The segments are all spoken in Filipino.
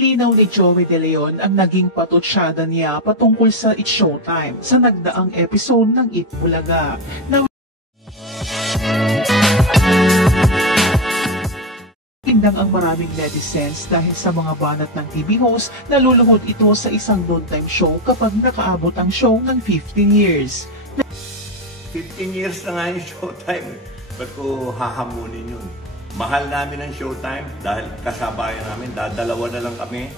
Linaw ni Joey De Leon ang naging patutsada niya patungkol sa It's Showtime sa nagdaang episode ng Eat Bulaga. Tindang ang maraming netizens dahil sa mga banat ng TV host na luluhod ito sa isang noontime show kapag nakaabot ang show ng 15 years. 15 years na nga yung Showtime. Ba't ko hahamunin yun? Mahal namin ang Showtime dahil kasabayan namin, dadalawa na lang kami.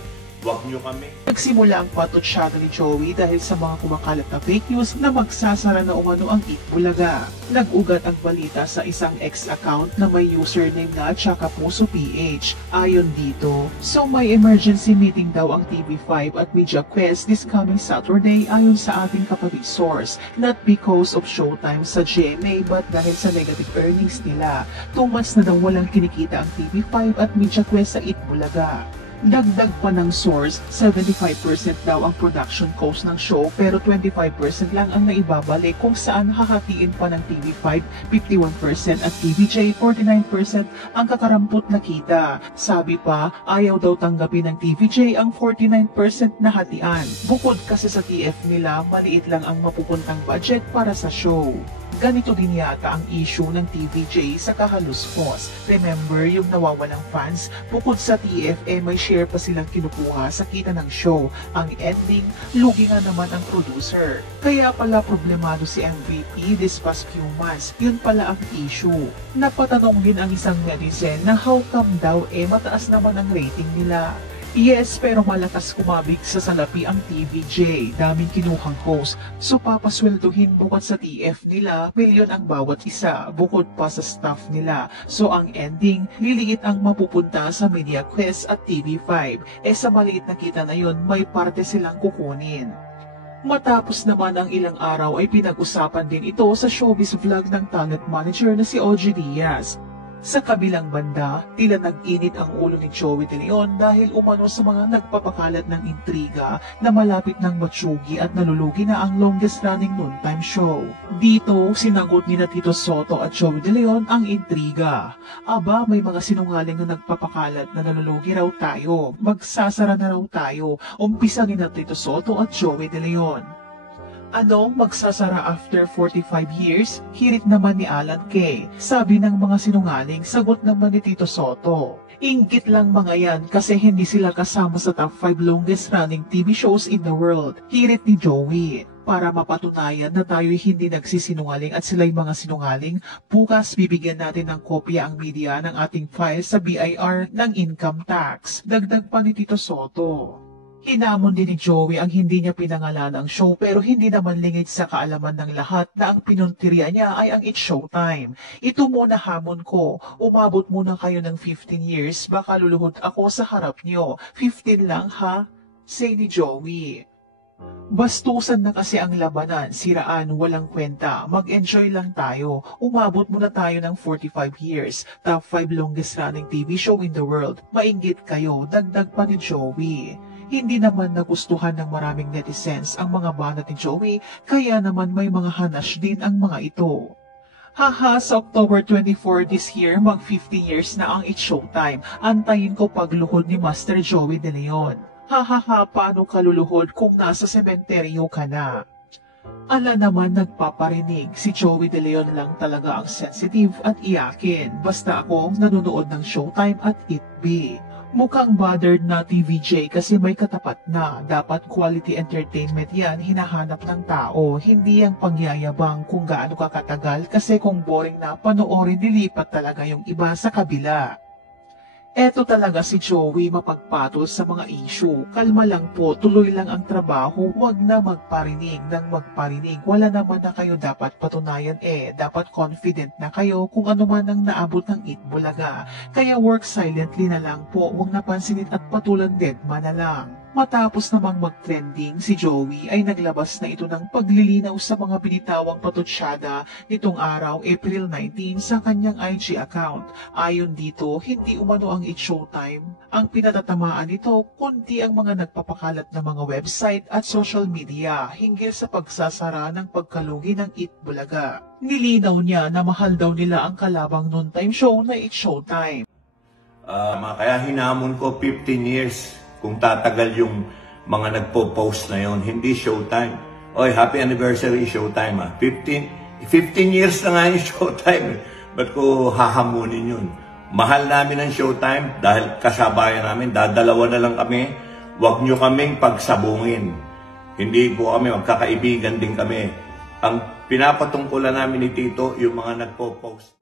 Huwag nyo kami. Nagsimula ang patutsada ni Joey dahil sa mga kumakalat na fake news na magsasara na umano ang Eat Bulaga. Nag-ugat ang balita sa isang ex-account na may username na Tsaka Puso PH. Ayon dito, so may emergency meeting daw ang TV5 at Media Quest this coming Saturday ayon sa ating kapatid source. Not because of Showtime sa GMA but dahil sa negative earnings nila. 2 months na daw walang kinikita ang TV5 at Media Quest sa Eat Bulaga. Dagdag pa ng source, 75% daw ang production cost ng show pero 25% lang ang naibabalik kung saan hahatiin pa ng TV5 51% at TVJ 49% ang kakarampot na kita. Sabi pa, ayaw daw tanggapin ng TVJ ang 49% na hatian. Bukod kasi sa TF nila, maliit lang ang mapupuntang budget para sa show. Ganito din yata ang issue ng TVJ sa Kahaluskos. Remember yung nawawalang fans? Bukod sa TF, may share pa silang kinukuha sa kita ng show. Ang ending, lugi nga naman ang producer. Kaya pala problemado si MVP this past few months. Yun pala ang issue. Napatanong din ang isang netizen na how come daw mataas naman ang rating nila. Yes, pero malakas kumabig sa salapi ang TVJ. Daming kinuhang host. So papasweldohin bukod sa TF nila, milyon ang bawat isa, bukod pa sa staff nila. So ang ending, liliit ang mapupunta sa Media Quest at TV5. Sa maliit na kita na yun, may parte silang kukunin. Matapos naman ang ilang araw ay pinag-usapan din ito sa showbiz vlog ng talent manager na si OG Diaz. Sa kabilang banda, tila nag-init ang ulo ni Joey De Leon dahil umano sa mga nagpapakalat ng intriga na malapit ng matsugi at nalulugi na ang longest-running noontime show. Dito, sinagot ni Tito Soto at Joey De Leon ang intriga. Aba, may mga sinungaling na nagpapakalat na nalulugi raw tayo. Magsasara na raw tayo. Umpisa ni Tito Soto at Joey De Leon. Ano, magsasara after 45 years? Hirit naman ni Alan K. Sabi ng mga sinungaling, sagot naman ni Tito Soto. Inggit lang mga yan kasi hindi sila kasama sa top 5 longest running TV shows in the world. Hirit ni Joey. Para mapatunayan na tayo'y hindi nagsisinungaling at sila'y mga sinungaling, bukas bibigyan natin ng kopya ang media ng ating file sa BIR ng income tax. Dagdag pa ni Tito Soto. Hinamon din ni Joey ang hindi niya pinangalan ang show pero hindi naman lingid sa kaalaman ng lahat na ang pinuntirya niya ay ang It's Showtime. Ito muna hamon ko, umabot muna kayo ng 15 years, baka luluhod ako sa harap niyo. 15 lang ha? Say ni Joey. Bastusan na kasi ang labanan, siraan, walang kwenta, mag-enjoy lang tayo. Umabot muna tayo ng 45 years, top 5 longest running TV show in the world. Mainggit kayo, dagdag pa ni Joey. Hindi naman nagustuhan ng maraming netizens ang mga banat ni Joey, kaya naman may mga hanash din ang mga ito. Haha, sa October 24 this year, mag 50 years na ang It's Showtime. Antayin ko pagluhod ni Master Joey De Leon. Hahaha, paano kaluluhod kung nasa sementeryo ka na? Ala naman nagpaparinig, si Joey De Leon lang talaga ang sensitive at iyakin. Basta ako nanonood ng Showtime at Itbe. Mukhang bothered na TVJ kasi may katapat na. Dapat quality entertainment yan hinahanap ng tao. Hindi ang pangyayabang kung gaano ka katagal kasi kung boring na panoorin nilipat talaga yung iba sa kabila. Eto talaga si Joey mapagpatol sa mga issue. Kalma lang po, tuloy lang ang trabaho, wag na magparinig ng magparinig. Wala naman na kayo dapat patunayan dapat confident na kayo kung ano man ang naabot ng Eat Bulaga. Kaya work silently na lang po, wag napansinin at patulan deadma na lang. Matapos namang mag-trending, si Joey ay naglabas na ito ng paglilinaw sa mga binitawang patutsada nitong araw, April 19, sa kanyang IG account. Ayon dito, hindi umano ang It's Showtime ang pinatatamaan nito, kundi ang mga nagpapakalat na mga website at social media hinggil sa pagsasara ng pagkalugi ng Eat Bulaga. Nilinaw niya na mahal daw nila ang kalabang noontime show na It's Showtime. Kaya hinamon ko 15 years. kung tatagal yung mga nagpo-post na yon. Hindi Showtime. Oy, happy anniversary Showtime ah. 15 years na nga yung Showtime. Ba't ko hahamunin yun? Mahal namin ang Showtime dahil kasabayan namin. Dadalawa na lang kami. Huwag nyo kaming pagsabungin. Hindi po kami, magkakaibigan din kami. Ang pinapatungkulan namin ni Tito, yung mga nagpo-post.